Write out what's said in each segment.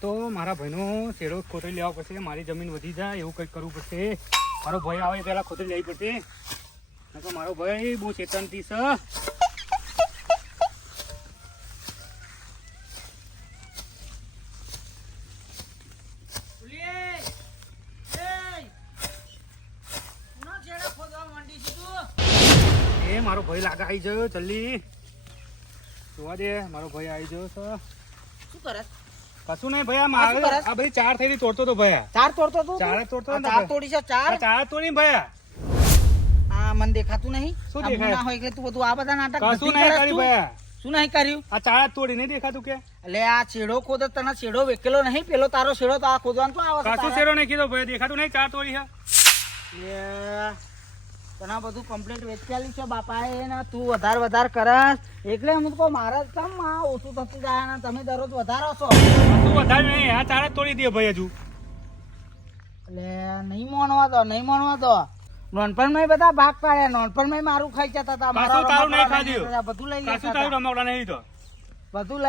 તો મારા ભાઈનો શેરો ખોતરી લેવા પડશે, મારી જમીન વધી જાય એવું કંઈક કરવું પડશે. મારો ભાઈ આવે પહેલા ખોતરી લેવી પડશે. તો મારો ભાઈ બહુ ચેતનથી છે. એ મારો ભાઈ લાગે આવી ગયો, જલ્દી જોવા દે. મારો ભાઈ આવી ગયો છે. શું કરે? કશું નહીં ભાઈ, આ બધી ચાર થેલી તોડતો હતો ભાઈ. ચાર તોડતો તું? ચાર તોડતો ચાર તોડી છે? ચાર તોડી ભાઈ. આ મને દેખાતું નહીં. શું દેખાય? ના હોય એટલે તું બધું આ બધા નાટક કશું નહીં કર્યું ભાઈ. શું નહીં કર્યું? આ ચાર તોડી નહીં દેખાતું કે? એટલે આ છેડો ખોદ તને છેડો વેકેલો નહીં, પેલો તારો છેડો તો આ ખોદવાનો તો આવે છે. કશું શેરો નહીં કીધો ભાઈ, દેખાતું નહીં ચાર તોડી છે. તને બધું કમ્પ્લીટ વેચેલી છે બાપાએ ને તું વધારે કરસ એટલે હું તો મારે કેમ આ ઓછું થતું જાય ને તમે દરરોજ વધારો છો. કશું વધારે નહીં, આ ચાર જ તોડી દે ભાઈ હજુ. એટલે નહીં માનવા તો નોનપણમાં બધા ભાગ પાડ્યા, નોનપણમાં મારું ખાઈ જતા હતા. કશું તારું નહીં ખાધું, બધું લઈ કશું તારું રમકડા નહીં લીધો, બધું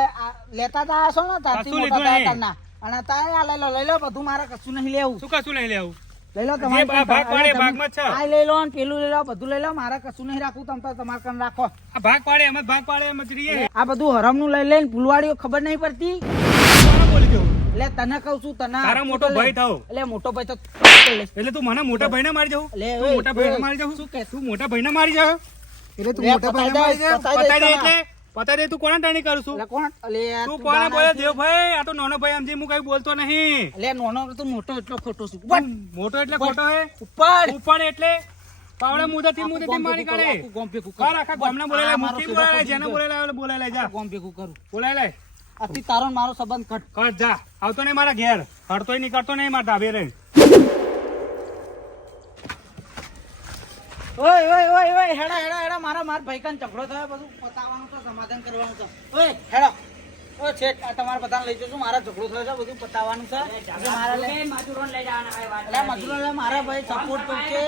લેતા તા હશો ને તારથી કશું મોટા લીધું નહીં. તારના. અને તારે આ લઈ લો બધું, મારે કશું નહીં લેવું. શું કશું નહીં લેવું? લઈ લો જે ભાગ પાડે ભાગમાં જ છે. આ લઈ લો ને પેલું લઈ લો, બધું લઈ લો, મારે કશું નહીં રાખવું. તમે તો તમારે કન રાખો. આ ભાગ પાડે એમ જ ભાગ પાડે એમ જ રહીએ. આ બધું હરમનું લઈ લઈને ફૂલવાડીઓ ખબર નહીં પડતી. કોને બોલી જવું? એટલે તને કહું છું, તને તારા મોટો ભાઈ થાવ. એટલે મોટો ભાઈ તો એટલે તું મને મોટા ભાઈને મારી જવું? લે તું મોટા ભાઈને મારી જવું? શું કે? તું મોટા ભાઈને મારી જાવ? એટલે તું લે, મોટા ભાઈને મારી જાવ? પતાઈ દે, પતાઈ દે એટલે પતાઈ દે. તું કોને ટાણી કરું છું? એટલે કોણ? એટલે તું કોને બોલે દેવભાઈ? આ તો નાનો ભાઈ સમજી હું કઈ બોલતો નહીં. એટલે નાનો તું મોટો એટલો ખોટો છું. મોટો એટલે ખોટો હે? ઉપર ઉપર એટલે પાવડા મુદતથી મારી કાઢે. આખું ગામ ભેગું કર આખા ગામના બોલાય, આ મારો મુક્તિ શેરો બોલાય, ખોટી જેને ગયો. બોલાય બોલાય જા. ગામ ભેગું કરું. બોલાય લાય. આથી તારો ને મારો સંબંધ કટ. કર જા. આવતો નહીં મારા ઘેર. હડતોય નહીં કરતો નહીં મારા ધાબે રહી. ઓય હેડા મારા ભાઈ કાન ઝઘડો થયો, બધું પતાવવાનું છે, સમાધાન કરવાનું છે. ઓય હેડા. ઓ છેક આ તમારા બધાને લઈ જજો, મારા ઝઘડો થયો છે, બધું પતાવવાનું છે. એટલે મારા લે મજૂરોને લઈ જવાના. એટલે મજૂરો લે મારા ભાઈ સપોર્ટ છે.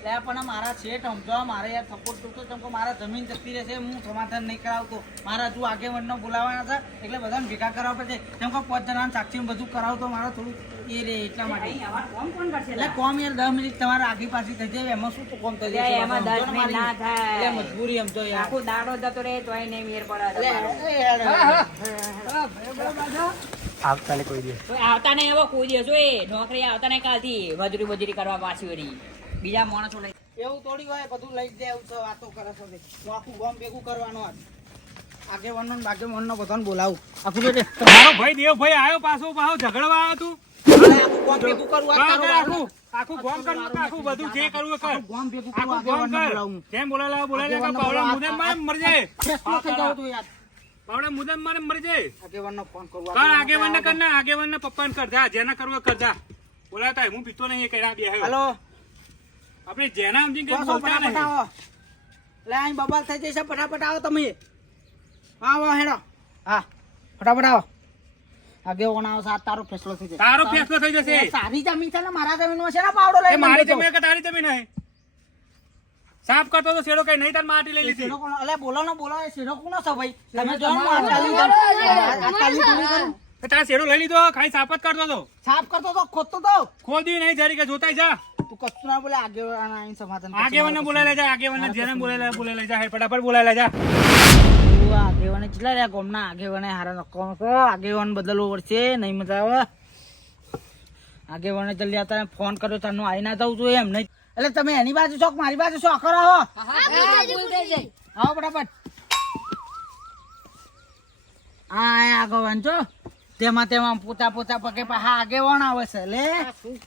એટલે પણ મારા શેઠ સમજો, મારે યાર સપોર્ટ તો કેમ કે મારા જમીન જતી રહેશે, હું સમાધાન નહીં કરાવતો. મારા હજુ આગેવાનનો બોલાવવાના છે, એટલે બધાને ભેગા કરવા પડશે. કેમ કે 5 જણાને સાક્ષી બધું કરાવતો મારે થોડું એ રે એટલા માટે. એટલે કોમ યાર 10 મિનિટ તમારે આગી પાછી થઈ જાય, એમાં શું તો કોમ થઈ જાય? એમાં 10 મિનિટ ના થાય. એટલે મજબૂરી સમજો યાર. આખો દાડો જતો રહે તોય નહીં મેર પડે. આવતાલે કોઈ દે. તોય આવતા નહીં એવો કોઈ દિવસ હોય નોકરી આવતા નહીં કાલથી મજૂરી કરવા પાછી વળી બીજા માણસો લઈ. એવું થોડી હોય બધું લઈ દે એવું છે, વાતો કરે છે. તો આખું ગામ ભેગું કરવાનું આજ. આગેવાનનો ને બાગેવાનનો બધાને બોલાવું. આખું જો મારો ભાઈ દેવભાઈ આવ્યો પાછો ઝઘડવા આવ્યો તું. આખું ગામ ભેગું કરવું આજ તારો વારો. આખું ગામ કરવું કે આખું બધું જે કરવું એ કર. આખું ગામ ભેગું કરવું, આખું ગામ આગેવાનને કર. બોલાવું. કેમ બોલાય કે પાવડા મુદે મારે મરી જાય. ફેસલો થઈ જાવ તું યાર. પાવડા મુદે મારે મરી જાય. આગેવાનનો ફોન કરવો. કર આગેવાન ને કર ને આગેવાન ને પપ્પાને કર જા, જેના કરવું એ કર જા. બોલાતા હું પીતો નહીં એ કઈ બે હાલો આપણે જેના સમજી કે તો બોલતા ફટાફટ નહીં. આવો. લે અહીં બબાલ થઈ જશે, ફટાફટ આવો તમે. આવો હેડો. હા ફટાફટ આવો. આગેવાન આવો, સાત તારો ફેસલો થઈ જશે. તારો ફેસલો થઈ જશે. સારી જમીન છે ને, મારા જમીનમાં છે ને પાવડો એ લઈ મારી જમીન કે તારી જમીન હે? સાફ કરતો તો શેડો કઈ નહીં, તાર માટી લઈ લીધી. બોલો એ શેરો કોનો છે ભાઈ? તમે જો ને આ કાલી ધૂળી કરું. એ તાર શેડો લઈ લીધો, ખાલી સાફ જ કરતો તો. સાફ કરતો તો ખોદતો તો. ખોદી નહીં જરી કે જોતાય જા. તું કશું ના બોલે, આગેવાન આવીને સમાધાન કરશે. આગેવાન ને બોલાય જા, આગેવાન ને જેને બોલાય જા, હે ફટાફટ બોલાય જા. તું આગેવાને કેટલા રહ્યા ગામના આગેવાને હારા નક્કો છો. આગેવાન બદલવું પડશે, નહીં મજા આવે. આગેવાને જલ્દી આવતા ફોન કર્યો તારનું આવી ના જવું જોઈએ એમ નહીં. એટલે તમે એની બાજુ છો કે મારી બાજુ છો? આખો રહો. આવો ફટાફટ. હા આગેવાન છો, તેમાં પોતા પગે પાછા આગેવાન આવે છે. લે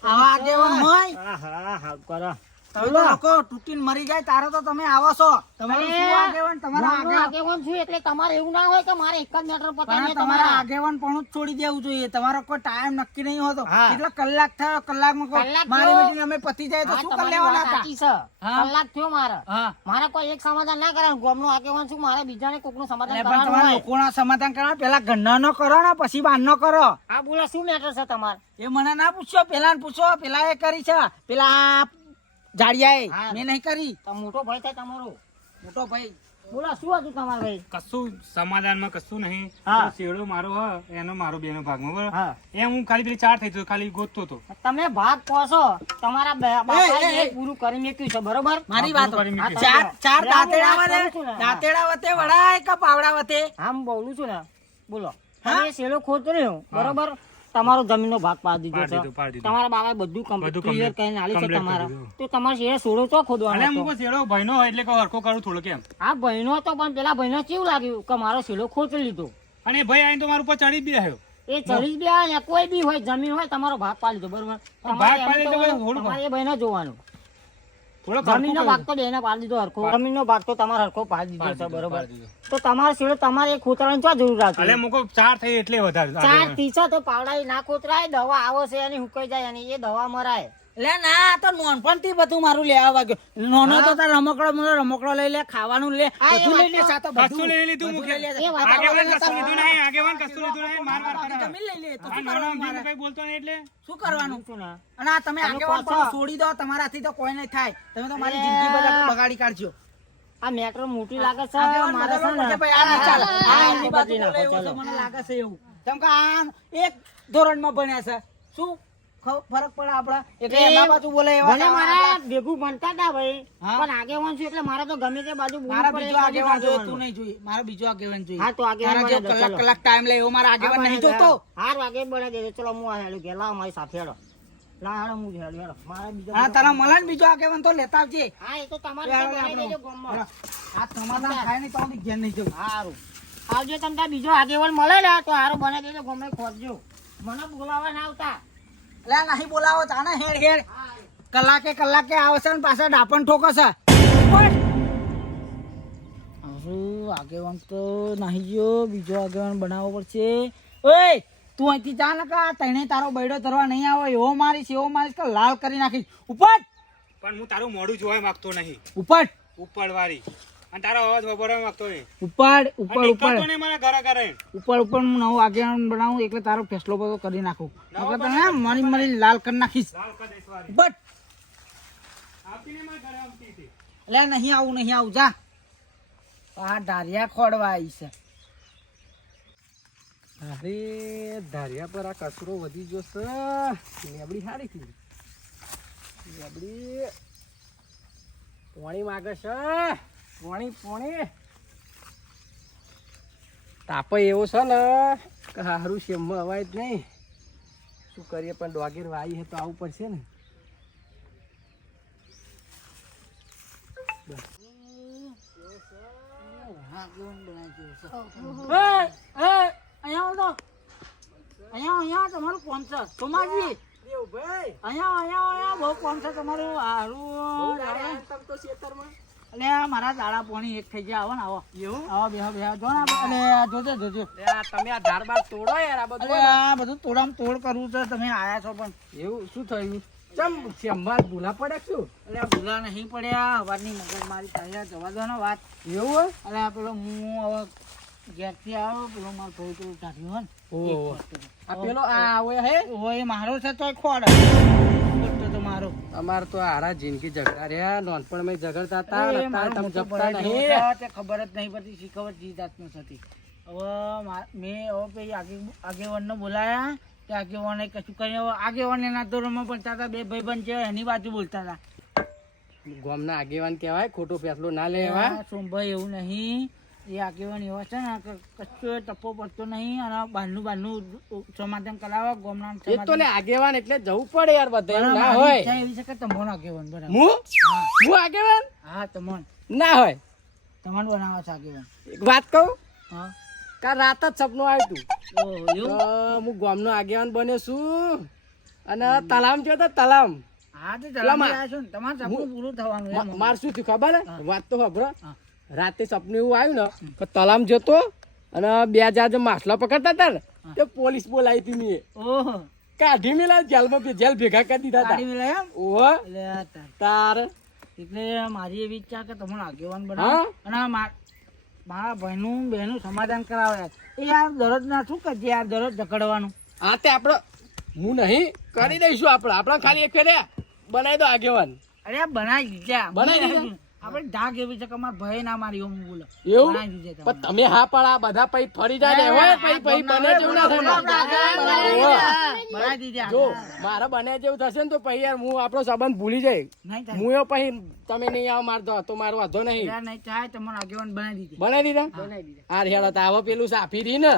આવા આગેવાન હોય તમે તો લોકો તૂટીને મરી જાય તારે તો તમે આવો છો. તમારું શું આગેવાન? તમારા આગેવાન છું એટલે તમારે એવું ના હોય કે મારે એક જ મેટર પતાવીને તમારા આગેવાન પણ જ છોડી દેવું જોઈએ. તમારો કોઈ ટાઈમ નક્કી નહીં હોતો. કેટલા કલાક થયો, કલાકમાં મારી મીટિંગ અમે પતી જાય તો શું કરી લેવાના હતા? કલાક થયો મારે. હા મારે કોઈ એક સમાધાન ના કરે. ગામનો આગેવાન છું, મારે બીજાને કોકનું સમાધાન એટલે પણ કરવાનું તમારા હોય. લોકોના સમાધાન કરવા પેલા ઘરના નો કરો ને પછી બાર નો કરો. આ બોલો શું મેટર છે તમારે? એ મને ના પૂછ્યો, પેલા પૂછો. પેલા એ કરી છે, પેલા જાડિયાએ. હા. મેં નહીં કરી. તો મોટો ભાઈ થાય તમારો. મોટો ભાઈ બોલો શું હતું તમારે ભાઈ? કશું સમાધાનમાં કશું નહીં. હા. તો શેરડો મારો હ એનો મારો બેનો ભાગમાં બરાબર. હા. એમ હું ખાલી પેલી ચાર થઈ ગયો ખાલી ગોતતો હતો. તમે ભાગ પોસો તમારા બાપાએ જે પૂરું કરી મેક્યું છે બરોબર? મારી હા, વાત પૂરું કરી મૂક્યું. ચાર ચાર એટલે હું દાંતેડા વાત વતે કરું છું ને. દાંતેડા વતે વડાય કે પાવડા વતે આમ બોલું છું ને બોલો હા? તમે શેલો ખોતર્યો બરોબર તમારો જમીનનો ભાગ પાડી દીધો પાડી છે દીધો, પાડી દીધો. તમારા બાબાએ બધું બધું ક્લિયર complete. કરીને આલી છે complete તમારા કરી દીધું. તો તમારે શેરો સોડો તો ખોદવાનો અને હતો. હું શેરડો ભાઈનો હોય એટલે કહું હરખો કરું થોડો કેમ. આ ભાઈનો હતો પણ પેલા ભાઈને કેવું લાગ્યું કે મારો શેલો ખોતરી લીધો અને એ ભાઈ આઈને તો મારા ઉપર ચડી જ બી રહ્યો. એ ચડી જ બે આવે ને કોઈ બી હોય જમીન હોય તમારો ભાગ પાડી દીધો બરોબર ભાગ તમારે એમ પાડી તો દીધો તો થોડું તમારે એ ભાઈને જોવાનું થોડો જમીનનો ભાગ તો બેને પાડી દીધો હરખો જમીનનો ભાગ તો તમારે હરખો પાડી દીધો છે બરોબર તો તમારે શેરો તમારે એ ખોતરાની શું જરૂર એટલે રાખી મૂકો ચાર થઈ એટલે વધારે ચાર તીસા તો પાવડા ના ખોતરાય દવા આવે છે એની હુકાઈ જાય અને એ દવા મરાય લે ના આ તો નોનપણથી બધું મારું લેવા વાગ્યો નાનો તો તાર રમકડો લઈ લે ખાવાનું લે હા, એ બધું લઈ વાત લે તો- સાતો કશું લઈ લીધું બધું મૂકે. લઈ લે. એ વાત આગેવાન તો- કશું લીધું નહીં, આગેવાન કશું લીધું નહીં, માર માર કરે. જમીન લઈ લે તો આ શું નાનો કરવાનું અમથીનું મારે? કઈ બોલતો નહીં એટલે શું કરવાનું શું ને? અને આ તમે આગેવાન પાછા- પણ છોડી દો તમારાથી તો કોઈ નહીં થાય તમે તો મારી અરે. જિંદગી બધા બગાડી કાઢજો આ મેટ્રો મોટી લાગે છે આગેવાન મારે છે બગાડવા ને પડશે ભાઈ, આ ના ચાલે. આ આ એની બધી બાજુ નાખો, બોલે એવું ચાલો. તો મને લાગે છે એવું કેમ કે આ એક ધોરણમાં ભણ્યા છે શું ફરક પડે આપડા એટલે એ એના બાજુ બોલે એવા ભલે મારા ભેગું ભણતા હતા ભાઈ હા. પણ આગેવાન છું એટલે મારે તો ગમે તે બાજુ બોલવું મારા પડે, બીજો એ બાજુ આગેવાન જોઈએ આગેવાન. તું નહીં જોઈએ મારો બીજો આગેવાન જોઈએ હા, તો આગેવાન તારા જેવો બને દો, કલાક ચલો. કલાક ટાઈમ લે એવો મારા આગેવાન નહીં જોતો હાર વાગે બને દેજો ચલો હું આ હેડું ગેલા અમારી સાથે હેડો ના હેડો હું હેડો હેડો મારે બીજો હા તારા મળે ને બીજો આગેવાન તો લેતા આવજે હા એ તો તમારે હેડો તો બનાવી આપણો. દેજો ગામમાં. આ સમાધાન થાય નહીં તો હું ઘેર નહીં જવું હારું આવજો તમે તાર બીજો આગેવાન મળે ને તો હારો બનાવી દેજો ગમે ખોજજો મને બોલાવા ના આવતા લે નહીં બોલાવો તાને હેડ હેડ કલાકે આવશે ને પાછા ડાપણ ઠોકશે આગેવાન તો નહીં ગયો બીજો આગેવાન બનાવવો પડશે ઓય તું અહીંથી જા ને કા તને તારો બૈડો ધરવા નહીં આવે એવો મારીશ કે લાલ કરી નાખીશ ઉપર પણ હું તારું મોઢું જોવા માંગતો નહીં ઉપર ઉપરવાળી અને તારો અવાજ વગોડવા માંગતો નહીં ઉપર અને ઉપર નીકળતો નહીં મારા ઘરે ઘરે ઉપર હું નવું આગેવાન બનાવું એટલે તારો ફેસલો બધો કરી નાખું એટલે તને મરી લાલ કરી નાખીશ લાલ કદેશ વાળી. બટ આવતી નહીં મારા ઘરે આવતી હતી. એટલે નહીં આવું જા આ ધારિયા ખોડવા આવી છે અરે ધારિયા પર આ કચરો વધી ગયો છે લેબડી સારી થી લેબડી પાણી માગે છે પાણી તાપે એવો છે ને કે હારું શેમમાં અવાય જ નહીં શું કરીએ પણ ડોગેર વાઈ હે તો આવું પડશે ને અહીંયા તમારું કોણ છે સોમાજી અહીંયા બહુ કોણ છે તમારું હારું તો ખેતરમાં એટલે આ મારા દાડા પોણી એક થઈ ગયા આવો ને આવો બેહો જો ને એટલે જોજે તમે આ ધાર બાર તોડો યાર આ બધું અરે આ બધું તોડામ તોડ કરવું છે તમે આયા છો પણ એવું શું થયું ચમ શેમમાં ભૂલા પડે શું એટલે આ ભૂલા નહીં પડ્યા અવાજની મગજ મારી થાય જવા દો ને વાત એવું એટલે આ પેલો હું હવે ઘેરથી આવ્યો પેલો મારો ભાઈ પેલું ટાઢ્યું હોય ઓહો. ને આ પેલો આ હોય હે એ મારો છે તોય ખોડ તો મારો અમાર તો હારા જિંદગી ઝઘડા રહ્યા નાનપણમાં ઝઘડતા હતા અરે, અને મારો અત્યારે તમે મોટો જપતા ભાઈ નહીં જેવો છે, તે ખબર જ નહીં પડતી શી ખબર જી જાતનું થતી હવે મેં હવે પેલી આગેવાનને બોલાયા કે આગેવાને કશું કરી હવે આગેવાન એના દોરમાં પડતા હતા બે ભાઈબંધ છે એની બાજુ બોલતા હતા ગામના આગેવાન કહેવાય ખોટો ફેસલો ના લેવા સોમભાઈ એવું નહીં એ આગેવાન એવા છે ને કે કશું ટપ્પો પડતો નહીં અને બહારનું સમાધાન કરાવવા ગામના એ તો લે આગેવાન એટલે જવું પડે યાર બધા એવું ના મારી હોય ઈચ્છા એવી છે કે તમોન આગેવાન બરાબર હું આગેવાન હા તમોન ના હોય તમારે બનાવવા છે આગેવાન એક વાત કહું હા કાલ રાત જ સપનું આવ્યું હતું ઓહો, એવું હું ગામનો આગેવાન બન્યો છું અને તલામ થયો તો તલામ હા તો પેલા જલ્દી આવ્યા છો ને તમારે સપનું પૂરું થવાનું એમ. માર શું થયું ખબર હે વાત તો ખબર હા. રાતે સપનું એવું આવ્યું ને કે તલામ જતો અને બે જાજ માછલા પકડતા હતા ને તે પોલીસ બોલાવી હતી મેં ઓહો કાઢી મેલા જેલ ભેગા કરી દીધા કાઢી હતા મેલા એમ ઓહો એટલે આ તાર. તાર એટલે મારી એવી ઈચ્છા કે તમને આગેવાન હા? બનાવો અને આ મારા ભાઈનું બહેનું સમાધાન કરાવે એ યાર દરરોજ ના શું કરજે યાર દરરોજ ઝઘડવાનું આ તે આપડે હું નહીં કરી દઈશું આપડે ખાલી એક ફેરે બનાવી દો આગેવાન અરે આ બનાવી દીધા બનાવી દીધા? આપણે ડાઘ એવી છે કે અમાર ભય ના મારી હું બોલો એવું બનાવી દીધે પણ તમે હા પણ આ બધા પૈ ફરી જાય ને હોય પૈ બને જેવું ના થાય બનાવી દીધે જો મારા બને જેવું થશે ને તો પછી યાર હું આપણો સંબંધ ભૂલી જાય નહીં થાય હું એ પછી તમે નહીં આવો મારતો તો મારો વાંધો નહીં યાર નહીં થાય તમને આગેવાન બનાવી દીધે બનાવી દીધા આ હેડા તો આવો પેલું સાફી રહી ને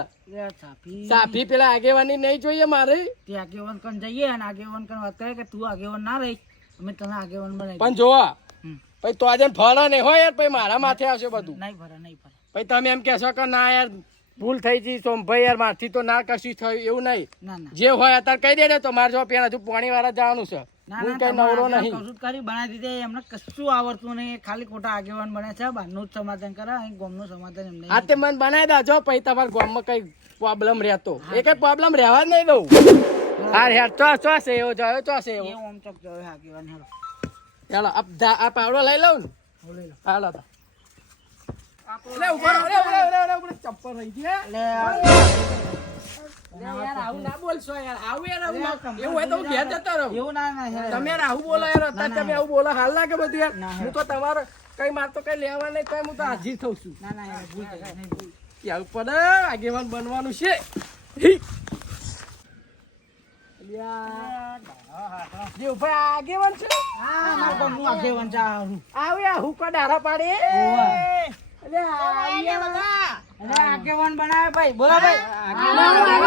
સાફી સાફી પેલા આગેવાની નહીં જોઈએ મારે તે આગેવાન કન જઈએ અને આગેવાન કન વાત કરે કે તું આગેવાન ના રહી અમે તને આગેવાન બનાવી પણ જોવા હમ. પછી તો આજે ફળ નહીં હોય યાર પછી મારા માથે આવશે બધું નહીં ફરે નહીં ફરે પછી તમે એમ કહેશો કે ના યાર ભૂલ થઈ ગઈ સોમભાઈ યાર મારથી તો ના કશું થયું એવું નહીં ના ના જે હોય અત્યારે કહી દેજો તો મારે જો પેલા હજુ પાણી વાળા જવાનું છે ના હું ના કઈ તમારે નવરો આગેવાન નહીં કશું જ કરી બનાવી દીધે એમને કશું આવડતું નહીં ખાલી ખોટા આગેવાન બને છે બહારનું જ સમાધાન કરે અહીં ગામનું સમાધાન એમને આ તે મને બનાવી દેજો પછી તમારા ગામમાં કઈ પ્રોબ્લેમ રહેતો એ કઈ પ્રોબ્લેમ રહેવા જ નહીં દઉં હા યાર ચો છે એવો જોયો ચો છે એવો એ ઓમ ચોક જોયો આગેવાન હેલો ચાલો આ પાવડો લઈ લઉં ને લઈ લો હાલો તો લે ઉપર લે ચપ્પલ રહી ગઈ એટલે યાર આવું ના બોલશો યાર આવું યાર આવું એવું હોય તો હું ઘેર જતો રહું એવું ના ના હેલો. તમે યાર આવું બોલો યાર અત્યારે તમે આવું બોલો હાલ લાગે બધું યાર ના, હું તો તમારે કઈ માર તો કઈ લેવા નહીં કઈ હું તો હાજીર થઉં છું ના ના હેલો, ભૂલ થઈ ગઈ, નહીં ભૂલ. ત્યાં ઉપર આગેવાન બનવાનું છે હી. જે ઉપર આગેવાન છે હા મારા ગામનું આગેવાન છે આ હારું. આવ્યા હું કો ડારા પાડે અલે અરે આગેવાન બનાવે ભાઈ બોલો ભાઈ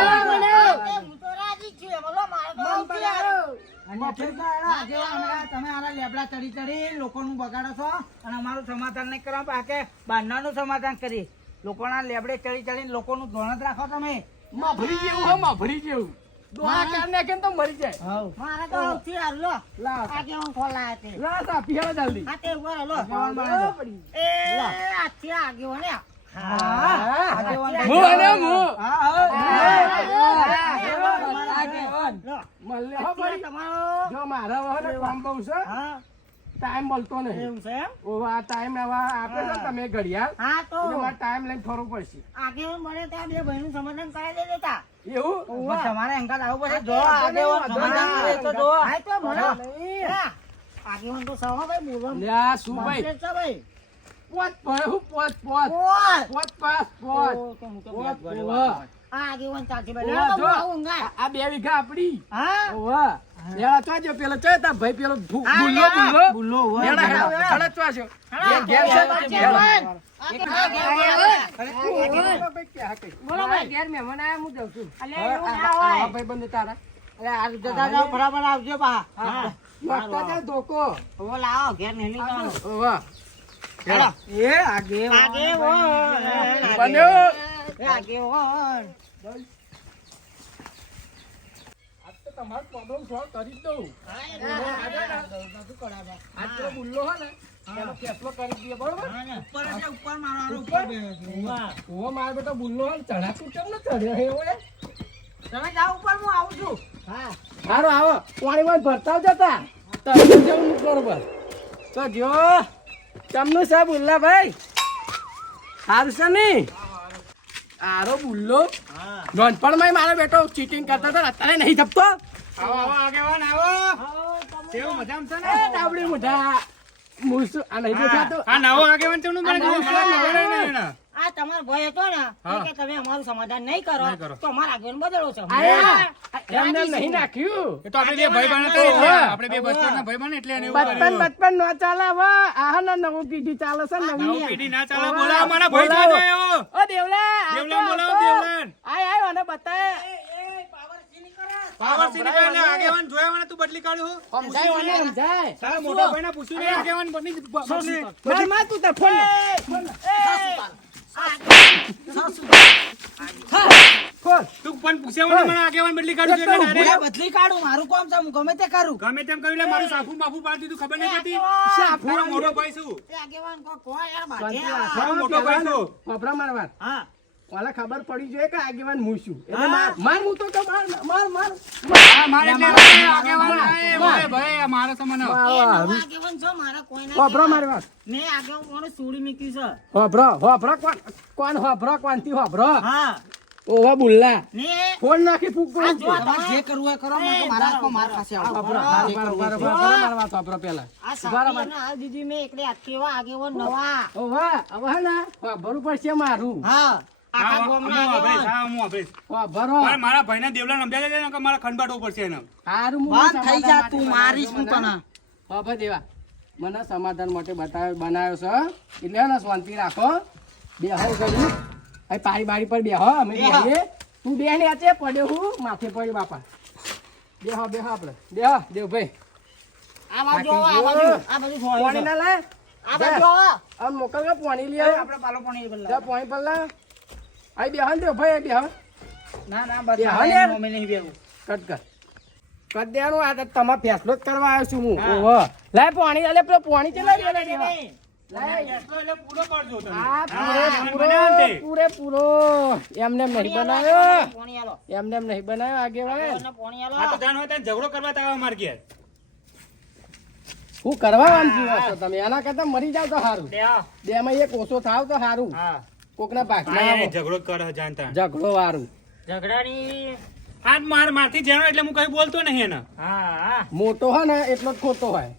અને ઠીકના એના આગેવાન હમણાં તમે આના લેબડા ચડી ચડી લોકોનું બગાડો છો અને અમારું સમાધાન નહીં કરવા બાકી બહારનાનું સમાધાન કરી લોકોના લેબડે ચડી ચડીને લોકોનું ધોરણ જ રાખો તમે મભરી જેવું હો મભરી જેવું દોહા કાઢ નાખે ને તો મરી જાય લા સાપી હવે જલ્દી આગેવાન બનાવો. હા, આગેવાન હું અને હું હા, હા. આગેવાન. મળે હો ભાઈ જો મારા વહને કામ બહુ છે હા, ટાઈમ મળતો નહીં એવું છે એમ? ઓ આ ટાઈમ હવે આપે છે ને તમે ઘડિયાળ એટલે મારે ટાઈમ લઈને ફરવું પડશે એવું બસ તમારે અંગાત આવું પડે. જો આગેવાન સમાધાન કરે તો જો. લ્યા શું ભાઈ પોત ભાઈ હું પોત પોત પોત પાસ પોત આ 2 વીઘા આપડી ઓવા યાર તો જો પેલો ચો તા ભાઈ પેલો બુલ્લો બુલ્લો હોય. યાર હળત તો આજો ઘેર છે બોલો ભાઈ ઘેર મહેમાન આયા હું જાઉં છું આ ભાઈ બંધ તારા અરે આ જતા જાઓ, બરાબર આવજો પા. વાગતા જા ધોકો ઓવા એ આગેવાન. બન્યો આગેવાન. આજ તો તમારો પ્રોબ્લેમ સોલ્વ કરી જ દઉં આજ પેલો બુલ્લો હે ને એનો ફેસલો કરી દઈએ બરોબર ઉપર એટલે ઉપર મારવાનો, ઉપર બેસે છે. ઓવો મારો બેટો બુલ્લો હે ને ચડાતું કેમ ન ચડ્યો હે ઓએ તમે જાઓ ઉપર, હું આવું છું. હારો આવો પાણીમાં ભરતા જતા તરત જેવું બરોબર તો જો તમનું છે બુલ્લા ભાઈ સારું છે ને આરો બુલ્લો નાનપણમાં મારો બેટો ચીટિંગ કરતા હતા અત્યારે નહીં થપતો આવો આવો આગેવાન આવો કેવું મજામાં છે ને એ ડાબડી મોઢા મૂસું આ નહીં દેખાતું આ નવો આગેવાન કેમનું બને છે? આ તમારો ભય હતો ને કે તમે અમારું સમાધાન નહીં કરો તો અમારા આગળ બદલો છો આયા એમને નહીં નાખ્યું એ તો આપણે બે ભાઈ બને તો આપણે બે બચપનના ભાઈ બને એટલે એને એવું કર્યું. બચપન નો ચાલે હવે આ ને નવું પીઢી ચાલે છે નવું નવી પેઢી ના ચાલે બોલાવો મારા ભાઈ બોલાવો. જોજો એવો. ઓ દેવલા દેવલાન બોલાવો, દેવલાન. આય અને બતાય પાવર સિટી ભાઈ એટલે આગેવાન જોયા મને તું બદલી કાઢ્યું હો? સમજાય મને સમજાય તારા મોટા ભાઈને પૂછ્યું નહીં આગેવાન બની માર તું તો ફોન તું પણ પૂછ્યા વગર મને આગેવાન બદલી કાઢ્યું છે એટલે હું direct બદલી કાઢું, મારું કામ છે, હું ગમે તે કરું. ગમે તેમ કર્યું લે મારું સાફુ માફુ પાડી દીધું ખબર નહીં પડતી મારો મોટો ભાઈ છું મારો મોટો ભાઈ છું વાપરા માર વાત હા, ઓલા ખબર પડી જોઈએ કે આગેવાન હું છું એટલે માર હું તો કે માર હા મારે એટલે આગેવાન થાય ઓય ભાઈ આ મારો સમાન વાપરા મારી વાત મેં આગેવાન છોડી મૂક્યું છે. વાપરા કોણ કોણ વાપરા કોણથી વાપરા હા, ઓવા બુલ્લા ને ફોન નાખી ફૂક આ જો તમારે જે કરવું હોય કરો મને તો મારા હાથમાં માર પાસે આવો મારવા તો આપડે પેલા આ સાથી આ દીદી મેં એકડે કેવા આગેવાન નવા ઓવા હવે ના ભરું પડશે મારું હા આખા ગામના ભરો મારા ભાઈને દેવલા નમ્યા છે ને કે મારા ખંડબાટો પડશે એને સારું બંધ થઈ જા તું મારીશ હું તને હવે દેવા મને સમાધાન માટે બનાવ્યો છે એટલે ને શાંતિ રાખો બેહો ગયું અહીં પારી બારી પર બેહો અમે બેહીએ તું બે ને આચે પડ્યો હું માથે પડ્યો બાપા બેહો બેહો આપણે બેહો દેવભાઈ આ બાજુ આવો, આ બાજુ પાણી ના લે આ બાજુ આવો. આ મોકલ કે પાણી લઈ આવ આપણે પાલો પાણી બદલા જા પાણી પર લા અહીં બેહો ને દેવભાઈ બેહો ના ના બસ બે હા યાર. મમ્મી નહીં બેવું કટ કર દેવાનું આ તો તમારે ફેસલો જ કરવા આવ્યો છું હું ઓહો લાય પાણી અલે પેલો પાણી ચલા દેવા પૂરેપૂરો એમને એમ નહીં બનાવ્યો પાણી આલો એમને એમ નહીં બનાવ્યો આગેવાન અને પાણી આલો ઝઘડો કરવા તાવ માર ગયા હું કરવા વાંચ્યું હશો તમે એના કરતા મરી જાવ તો સારું બે માં એક ઓછો થાવ તો સારું કોકના ભાગમાં ઝઘડો કર જાણતા ઝઘડો વારું ઝઘડાની આ મારથી જાણો એટલે હું કઈ બોલતો નહીં એને હા મોટો હોય ને એટલો જ ખોટો હોય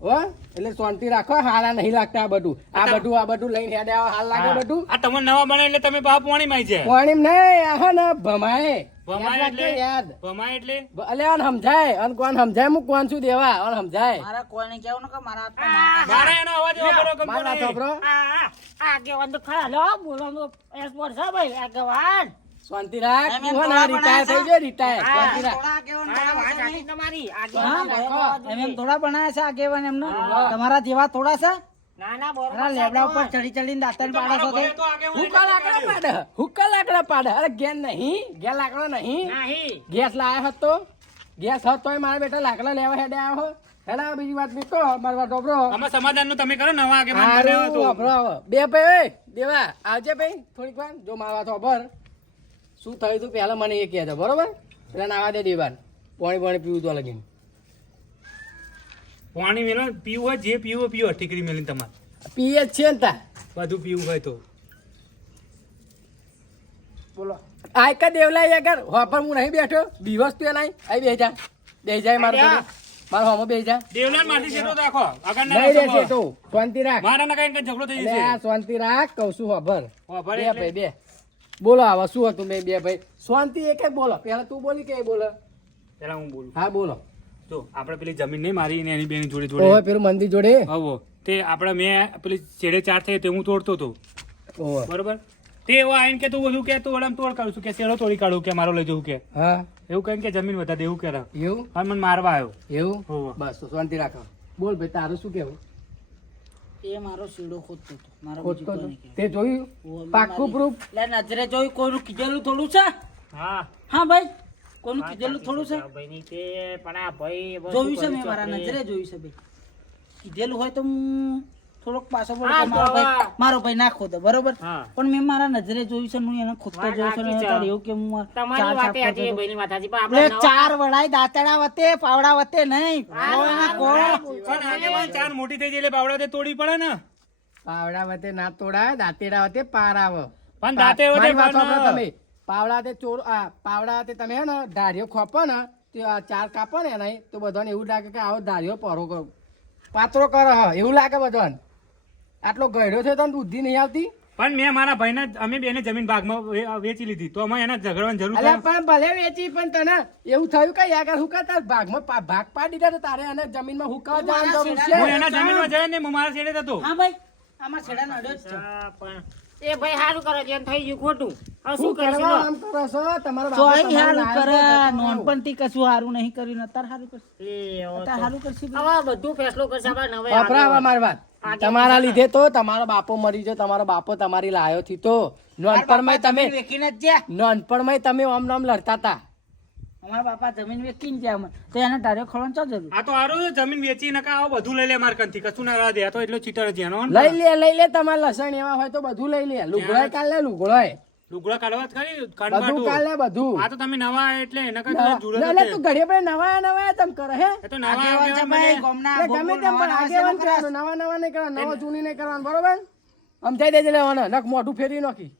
હો એટલે શાંતિ રાખો હારા નહીં લાગતા આ બધું લઈને હેડે આવો હાલ લાગે બધું આ તમે નવા બને એટલે તમે બાપ પાણી માં જાય પાણી નહીં આ ને ભમાય ભમાય યાદ રાખજે, એટલે? યાદ ભમાય એટલે અલે આને સમજાય અને કોણ સમજાય હું કોણ છું દેવા અને સમજાય મારા કોઈ નહીં કેવું ને કે મારા હાથમાં મારે એનો અવાજ એવો કરો કે મારા બોલે. છોકરો આગેવાન તો ખરા લો બોલવાનો એસપોર્ટ છે ભાઈ આગેવાન શાંતિ રાખ એમ તું હે ને થોડા રિટાયર થઈ ગયો રિટાયર શાંતિ રાખ થોડા આગેવાન આ વાત બનાવ્યા સાચી તમારી છે આગેવાન હા, એમ થોડા બનાવ્યા છે આગેવાન એમને તમારા જેવા થોડા છે ના ના બરોબર અરે લેબડા ઉપર ચડી ચડીને દાંતણ પાડો છો ભલે તે તો આગેવાન હુક્કા લાકડા પાડે હુક્કા લાકડા પાડે અરે ગેસ નહીં ગેસ લાકડો નહીં નહીં ગેસ લાયો હતો ગેસ હતો મારા બેટા લાકડા લેવા હેડે આવ્યો હેડા બીજી વાત નીકળો મારવા ડોબરો આમાં સમાધાન નું તમે કરો નવા આગેવાન બનાવો હારું તો. વાપરો આવો. બે ભાઈ ઓય, દેવા આવજે ભાઈ થોડીક વાર જો મારવા તો ખબર શું થયું તું પહેલા મને એ કહેજો બરોબર પેલા નાવા દે દેવાન પાણી પીવું તો લગીને પાણી મેલો પીવું હોય જે પીવું હોય પીવો ઠીકરી મેલીને તમારે પીએ જ છે ને તા બધું પીવું હોય તો બોલો આય કા દેવલાઈ અગર હોપર હું નહીં બેઠો દિવસ તો નહીં આઈ બે જાય મારો મારો હોમો બે જા દેવલાન માંથી શેઠો રાખો આગળ ના નહીં રાખો. રહેશે તો શાંતિ રાખ મારા ના કઈ ઝઘડો થઈ અલે આ જશે શાંતિ રાખ કહું છું હોભર હોભર બે એટલે? ભાઈ બે બોલો આવા શું હતું મેં બે ભાઈ શાંતિ એક એક બોલો પેલા તું બોલી કે એ બોલો પેલા હું બોલું હા બોલો જો આપણે પેલી જમીન નહીં મારી ને એની બેની જોડે ઓહો જોડે પેલું મંદિર જોડે આવો તે આપણે મેં પેલી છેડે ચાર થઈ તે હું તોડતો હતો ઓહો બરોબર તે એવો આવીને કે તું બધું કે તું વડામ તોડ કરું છું કે શેડો તોડી કાઢું કે મારો લઈ જવું કે હા એવું કહીને કે જમીન વધારે દેવું કે એવું અને મને મારવા આવ્યો એવું હોવે. બસ તો શાંતિ રાખો બોલ ભાઈ તારું શું કેવું એ મારો શીડો ખોદતો હતો મારો ખોટતો બીજું તો. કોઈ નહીં કહેવું. તે જોયું પાક્કું પ્રૂફ લે નજરે જોઈ કોઈનું કીધેલું થોડું છે હા હા ભાઈ કોઈનું કીધેલું થોડું છે ભાઈ ની તે પણ આ ભાઈ બધું જોયું છે કરી મેં મારા ચોપડે. નજરે જોયું છે ભાઈ કીધેલું હોય તો હું થોડોક પાછો બોલું હા, કે મારો તો ભાઈ હવે- મારો ભાઈ ના ખોદે બરોબર હા. પણ મેં મારા નજરે જોયું છે ને હું એને ખોદતો વાત જોયું છે ને સાચી છે. તારે એવું કે હું તમારી ચાર વાતે છાપ આજે કરતો હતો. ભાઈની વાત સાચી પણ આપણે એટલે ચાર વડાય દાંતડા વતે પાવડા વતે નહીં કોઈને કોઈ પણ આગેવાન ચાર મોટી થઈ જાય એટલે બાવડા તે તોડી પડે ને પાવડા વતે ના તોડાય દાંતેડા વતે પાર આવે પણ દાંતે વતે મારી વાત પણ- સાંભળો તમે પાવડા તે ચોર પાવડા તે તમે હે ને ધાર્યો ખોપો ને તે આ ચાર કાપો ને એના તો બધાને એવું લાગે કે આવો ધાર્યો પરો કરો પાતળો કરો હ એવું લાગે બધાને આટલો ગયડો છે તો બુદ્ધિ નહીં આવતી પણ મેં મારા ભાઈને અમે બેને જમીન ભાગમાં વેચી લીધી તો અમે એના ઝઘડવાની જરૂર અલ્યા છે પણ ભલે વેચી પણ તને એવું થયું કે યાર હું તાર ભાગમાં ભાગ પાડી દીધા તો તારે એને જમીનમાં હુકા જવાનું જરૂર છે હું એના જમીનમાં જઈને હું મારા છેડે જ હતો હા ભાઈ આમાં છેડા નડ્યો જ છે હા, પણ એ ભાઈ સારું કરે છે થઈ ગયું ખોટું હવે શું શું કરીશું કરવા લો? આમ કરો છો તમારા તો બાપે અહીં તમારું હારું લાવ્યો કરે તો નોનપણથી કશું હારું નહીં કર્યું ને અત્યારે હારું કરશે એ હવે તો. અત્યારે હારું કરશે હવે બધું ફેસલો કરશે આપણે નવે વાપરા આગળ. હવે મારી વાત તમારા લીધે તો તમારો બાપો મરી ગયો તમારો બાપો તમારી લાયો થી તો નોનપણમાં તમે વેકીને જ જ્યાં નોનપણમાં તમે ઓમ નામ લડતા હતા અમારા બાપા જમીન વેકીને જ્યાં અમે. તો એને ધાર્યો ખોલવાનું ચો જરૂર આ તો હારું જમીન વેચી નકા આવો બધું લઈ લે માર કંથી કશું ના રહેવા દે આ તો એટલો ચીટર જ એનો લઈ લે તમારે લસણ એવા હોય તો બધું લઈ લે લુગડાય કાલ લે લુગડાય લુગડા કાઢવા જ ખરી બધું કાઢવા કાલ લે બધું આ તો તમે નવા એટલે એના ના, કરતા જુડો ના, તું ઘડીએ પડે નવા તમ કરે હે એ તો નવા આગેવાન છે આગેવાન ભાઈ, બને. ગામના એટલે બોલ ગમે બોલ તેમ નવા પણ નવા આગેવાન શેનો કરે? કરવાનું નવા નહીં કરવાનું નવા જૂની નહીં કરવાનું બરોબર સમજાઈ દેજે લેવાનો નક મોઢું ફેરવી નાખી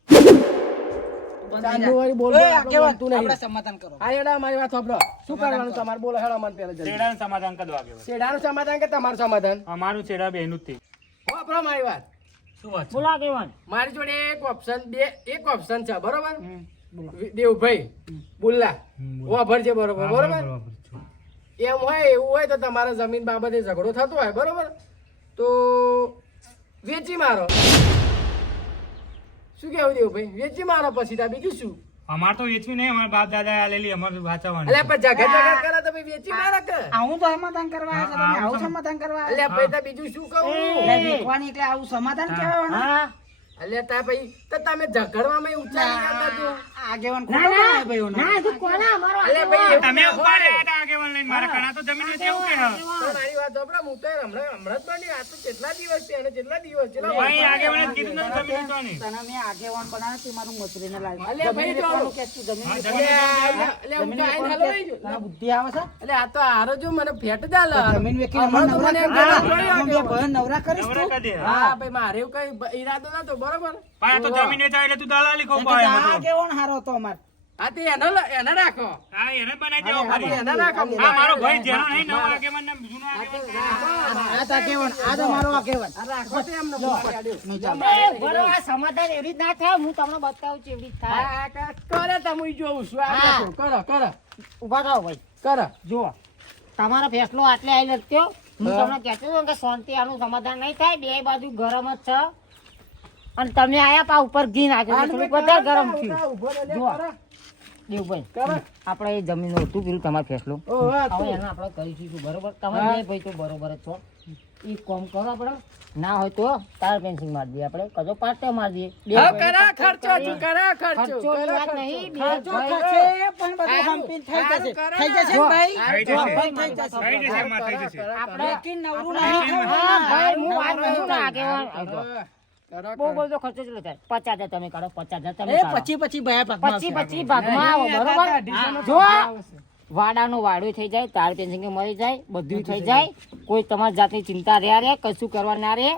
ચાંદુ વળી બોલ ઓય, બોલ આપણે આગેવાન, બોલતું નહીં. આપણે સમાધાન કરો. હા એડા મારી વાત સાંભળો શું કરવાનું તમારે બોલો હેડો મને પહેલા જલ્દી. છેડાનું સમાધાન કરી દો આગેવાન. શેડાનું સમાધાન કે તમારું સમાધાન અમારું છેડા બેનું જ તે. વાપરો મારી વાત શું વાત છે? બોલો આગેવાન. મારી જોડે એક ઓપ્શન છે બરોબર દેવભાઈ બુલ્લા વાપર છે બરોબર બરોબર એમ હોય એવું હોય તો તમારા જમીન બાબતે ઝઘડો થતો હોય બરોબર તો વેચી મારો શું કેવું દેવભાઈ વેચી મારો પછી તા બીજું શું અમાર તો વેચવી નહીં, અમારા બાપ દાદા આલેલી અમારે વાંચવાની. અલ્યા પણ ઝઘડ કરે તો ભાઈ વેચી મારો કે આવું તો સમાધાન કરવા આવ્યા છો તમે, આવું સમાધાન કરવા આવ્યા અલ્યા ભાઈ તા બીજું શું કહું એટલે વેચવાની એટલે આવું સમાધાન કહેવાય ને? હા અલ્યા તા ભાઈ તો તમે ઝઘડવામાં ઊંચા નહીં આવતા તો આગેવાન ના ખોટો ના બોલાય ભાઈઓને. ના એ તો કોના અમારો અલ્યા ભાઈ એવું તમે ના ઉભા હોય. રહ્યા હતા આગેવાન લઈને, મારા ઘણા તો જમીન વેચી એવું કે હા. તો મારી વાત સાંભળો, હું તો હમણાં જ બની આ તો કેટલા દિવસ છે અને કેટલા દિવસ છે ભાઈ આગેવાને જ કીધું ને જમીન વેચવાની. તને મેં આગેવાન બનાવ્યો તે મારું મજૂરીને લાવ્યો. અલ્યા ભાઈ જમીન જો. વેચવાનું કે તું જમીન હા, વેચવાનું? અલ્યા હું તો આઈને જમીન હાલો વેચવાનું રહી કે? ગયો. તને બુદ્ધિ આવે છે? એટલે આ તો હારો જો મને ફેટ ચાલે જમીન વેચીને હમણાં તો નવરા મને કરી એમ દે. જોઈ આમાં બે ભાઈઓ નવરા કરીશ નવરા તું? કરી દે. હા ભાઈ મારે એવું કઈ ઈરાદો નતો બરોબર પણ આ તો જમીન વેચાય એટલે તું દલાલી એટલે ખોપાય આ એમ તો. આગેવાન હારો હતો અમારે. હા તે એને રાખો હા, એને જ બનાવી દેવો હા, ફરી. એને રાખો હા, મારો ભાઈ જેનો નહીં, નવો આગેવાન ને જૂનો આગેવાન. આ તો આગેવાન, આ તો મારો આગેવાન. આ રાખો તે એમને બોલાડ્યો. નહીં ચાલે. એ, બરોબર આ સમાધાન એવી રીત ના થાય હું તમને બતાવું છું એવી રીત થાય હા, કરે તમે જોઉં છું આ હા. રાખો. કરો ઉભા રહો ભાઈ કરો જુઓ તમારો ફેસલો આટલે આવી લખ્યો હું તમને કહેતો હતો કે શાંતિ આનું સમાધાન નહીં થાય બે બાજુ ગરમ જ છે અને તમે આયા પા ઉપર ઘી નાખ્યો એટલે થોડુંક વધારે ગરમ થયું ઉભો રહે, જુઓ. કરો. દેવભાઈ કરો. આપણે એ જમીન હતું પેલું તમારો ફેસલો ઓ, હા, હવે તું. એને આપણે કરીશું બરોબર તમે બે ભાઈ તો બરોબર જ છો એ કોમ કરો આપણે ના હોય તો તાર પેન્સિલ મારી દઈએ આપણે કદો પાટે મારી દઈએ બે હા, ભાઈને કરો ખર્ચો કરીએ. તું, કરો ખર્ચો ખર્ચોની કરો વાત ખર્ચો. નહીં, બે ખર્ચો ભાઈ- થશે પણ બધું હારું, હંપીને થઈ હારું જશે. કરો થઈ ને. જશે ને ભાઈ? થઈ જશે. ભાઈ, થઈ જશે. થઈ જશે, એમાં થઈ જશે. આપણે લેકિન નવરું હા, નહીં હા, ભાઈ, હું વાત થવાનું. કરું ને આગેવાન. કરો, બહુ કરો. બધો ખર્ચો કેટલો થાય 50,000 તમે કાઢો 50,000 તમે એ કાઢો. પછી ભાઈ ભાગમાં પછી આવશે. પછી ભાગમાં આવો બરોબર હા. જો વાડાનું વાડું થઈ જાય તાર પેન્સિંગ મળી જાય બધું થઈ જાય કોઈ તમારી જાતની ચિંતા રહ્યા રે કશું કરવા ના રે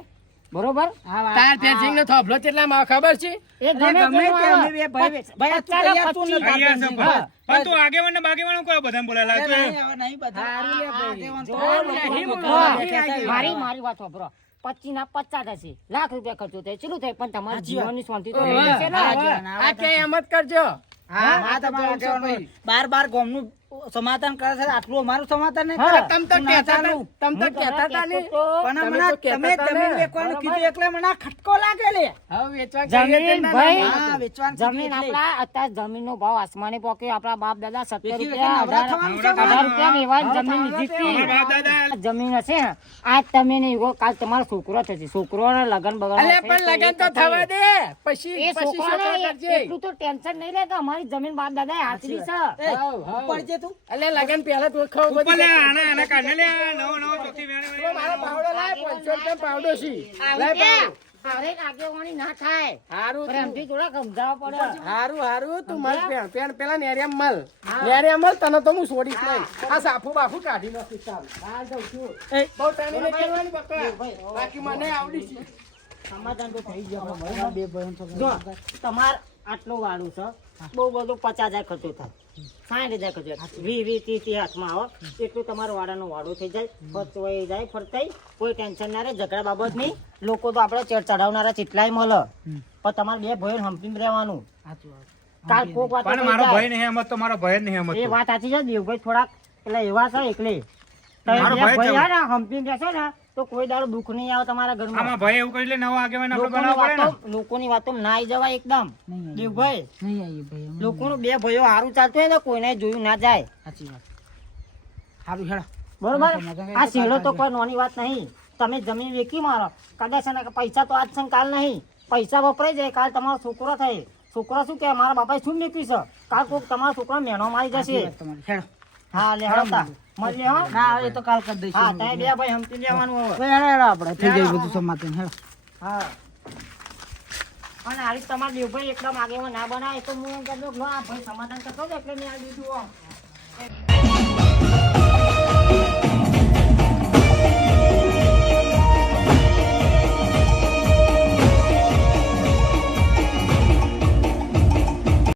બરોબર હા, વાત. તાર ફેન્સિંગ નો થોભલો કેટલામાં આવે ખબર છે એ ગમે ગમે તે તેનું અમે બે ભાઈ- ભાઈ, આ તું પચાસ, તૈયાર તું નથી તૈયાર છે આપવાનું. પણ. પણ તું આગેવાન ને બાગેવાન કોઈ બધાને બોલાયેલા એ છે. નહીં, હવે નહીં બધા. હારું લે આ ભાઈ. આગેવાન તો જો, લોકો નહીં લોકો બોલવા બેઠા દે. છે. મારી વાત સાંભળો 25 ના 50 થશે લાખ રૂપિયા ખર્ચો થાય ચેટલું થાય પણ તમારી સાચી વાત. જીવનની શાંતિ તો ઓહો. રહી જશે ને હા, આગેવાન, આ કે એમ જ કરજો હા, આ તો તમારા જવું છે આગેવાનો ભાઈ. બાર ગામનું સમાધાન કરે છે આટલું અમારું સમાધાન નહીં હા. કરે. તમ તો તું ના કહેતા ચાલું. હતા- તમ તો હું તમને કહેતા હતા ને કહેતો તો, પણ તમે હમણાં તો કહેતા તમે હતા જમીન ને. વેચવાનું બરાબર. કીધું એટલે મને આ ખટકો લાગે લે. હવે વેચવા જમીન કહીએ તે ભાઈ. ના હા, વેચવાનું કીધું જમીન એટલે. આપડા અત્યારે જમીનનો ભાવ આસમાને પોક્યો આપડા બાપ દાદા 70 વેચી રૂપિયા નવરા થવાનું છે નવરા 18 રૂપિયા એવા જમીન લીધી અમારા હતી બાપ દાદા આ જમીન હશે ને આજ તમે નહીં કહો, કાલ તમારો છોકરો થશે છોકરોને લગન બગન અલ્યા પણ લગન તો થવા દે પછી એ પછી છોકરાને છોકરો કરજે. એટલું તો ટેન્શન નહીં લેતા અમારી જમીન બાપ દાદા હાથની છે એ, હાવ, હાવ. ઉપર જે તું અલ્યા લગન પહેલા તો ખાવ ઉપર લે, બધું આના કાઢને લે, નવો ચોથી વેણે મારો પાવડો લાય 500 રૂપિયા પાવડો છે લાય આવી પાવડો હરેક આગેવાની ના થાય હારું તું- પ્રેમથી થોડા સમજાવવા પડે હારું તું મલ પેલા નેરિયા મલ તને તો હું છોડીશ નહીં આ સાફુ બાફુ કાઢી નાખીશ ચાલ બહાર જાઉં છું એ, બહુ ટાઈમ નહીં કરવાની બકા બાકી મને આવડી છે સમાધાન તો થઈ ગયો આપણે બરાબર. બે ભાઈઓનો તો જો તમાર આટલું વાળું છે બહુ બધું 50,000 ખર્ચો થાય 60,000 ખર્ચો થાય 20 30 હાથમાં આવે એટલું તમારું વાડાનું વાડું થઈ જાય ફરતું જાય ફરતાઈ કોઈ ટેન્શન ના રહે ઝઘડા બાબત નહીં લોકો તો આપણે ચડાવનારા કેટલાય મળે પણ તમારે બે ભાઈઓ હંપીને રહેવાનું સાચું વાત. કાલ કોક વાત પણ મારો ભાઈ નહીં હેમત તો મારો ભાઈ જ નહીં હેમત એ તો. વાત સાચી છે દેવભાઈ થોડાક એટલે એવા છે એકલે મારો તમે બે ભાઈ ભાઈ ને હંપીને રહેશો ને તો કોઈ દાડો દુઃખ નહીં આવે તમારા ઘરમાં આમાં ભાઈ એવું કરી લે, નવો આગેવાન આપણે લોકોની બનાવવો પડે ને. વાતો લોકોની વાતો ના આવી જવાય એકદમ નહીં દેવભાઈ નહીં આવીએ ભાઈ અમે. લોકોનું બે ભાઈઓ સારું ચાલતું હોય ને કોઈને જોયું ના જાય સાચી વાત. સારું હેડો. બરોબર સમાધાન આ શેડો તો કોઈ નાની વાત નહીં તમે જમીન વેચી મારો કદાચ છે ને કે પૈસા તો આજ છે ને કાલ નહીં પૈસા વપરાઈ જાય કાલ તમારો છોકરો થાય છોકરો શું કે મારા બાપાએ શું મેકવી છે કાલ કોક તમારા છોકરા મેણો મારી સાચી જશે વાત તમારી. હેડો. હા લે હળતા મળીએ હો ના એ તો કાલ કરી દઈશું. હા તમે બે ભાઈ હમતી લેવાનું હવે ભાઈ, હેડો, હેડો આપણે થઈ જાય બધું સમાધાન હેડો. હા અને આ રીતે તમારા દેવભાઈ એકદમ આગેવાન ના બનાવે તો હું એમ કહેતો કે લો આ ભાઈ સમાધાન કરતો હતો એટલે મેં આ દીધું હો.